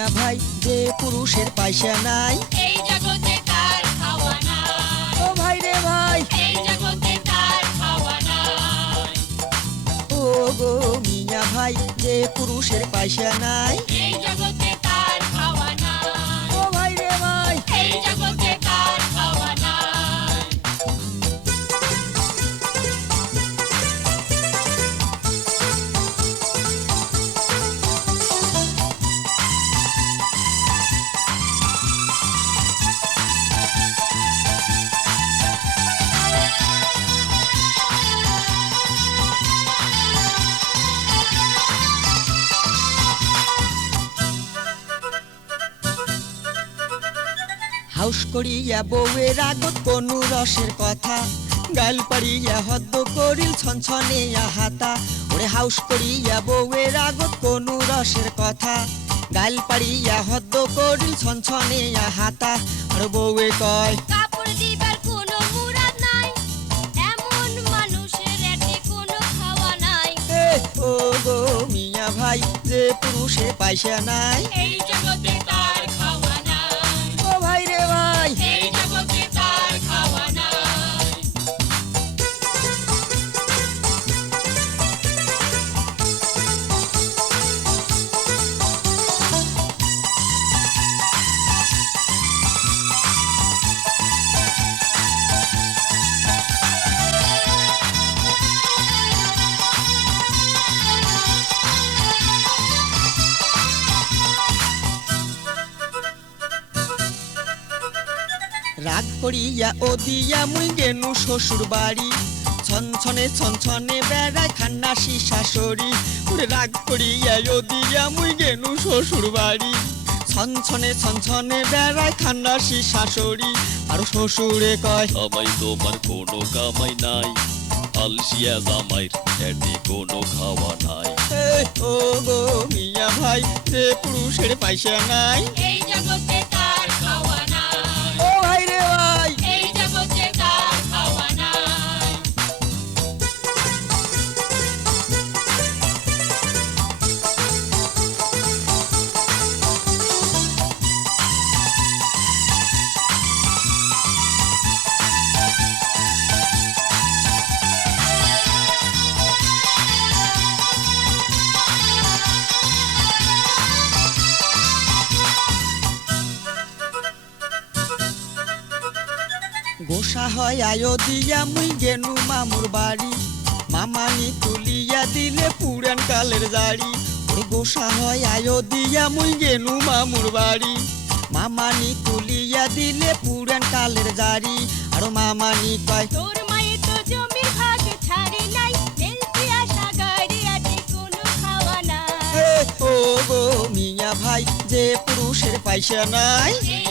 মিয়া ভাই যে পুরুষের পয়সা নাই এই জগতে তার খাওয়া নাই। ও ভাই রে ভাই এই জগতে তার খাওয়া নাই। ও গো মিয়া ভাই যে পুরুষের পয়সা নাই এই জগতে তার খাওয়া নাই। ও ভাই রে ভাই এই জগতে তার খাওয়া নাই। হাউস করিয়া বউয়ের আগত কোনো রসের কথা গাল পাড়িয়া হদ্দ করিল ছনছনে হাতা ওরে হাউস করিয়া বউয়ের আগত কোনো রসের কথা গাল পাড়িয়া হদ্দ করিল ছনছনে হাতা আর বউয়ে কয় কাপড় দিবার কোনো মুরাদ নাই, এমন মানুষের এতে কোনো খাওয়া নাই। এ ও গো মিয়া ভাই যে পুরুষের পয়সা নাই এই জগতে তার খাওয়া নাই। ও ভাই রে ভাই এই জগতে তার খাওয়া নাই। রাগ করিয়া ও দিয়া মুই গেনু শ্বশুর বাড়ি ছনছনে ছনছনে বেড়ায় খান্নাসি শাশুড়ি ওরে রাগ করিয়া ও দিয়া মুই গেনু শ্বশুর বাড়ি ছনছনে ছনছনে বেড়ায় খান্নাসি শাশুড়ি আর শ্বশুরে কয় জামাই তোমার কোনো কামাই নাই, আলসিয়া জামাইর এটি কোনো খাওয়া নাই। এ ও গো মিয়া ভাই যে পুরুষের পয়সা নাই এই জগতে তার খাওয়া নাই। ও ভাই রে ভাই এই জগতে তার খাওয়া নাই। গোসা হয় আয়ো দিয়া মুই গেনু মামুর বাড়ি মামানি তুলিয়া দিলে পুরান কালের জাড়ি ওরে গোসা হয় আয়ো দিয়া মুই গেনু মামুর বাড়ি মামানি তুলিয়া দিলে পুরান কালের জাড়ি আর মামানি কয় তোর মায়ের তো জমির ভাগ ছাড়ে নাই, মেলতি আশা গাড়ি আছে কোনো খাওয়া নাই। এ ও গো মিয়া ভাই যে পুরুষের পয়সা নাই এই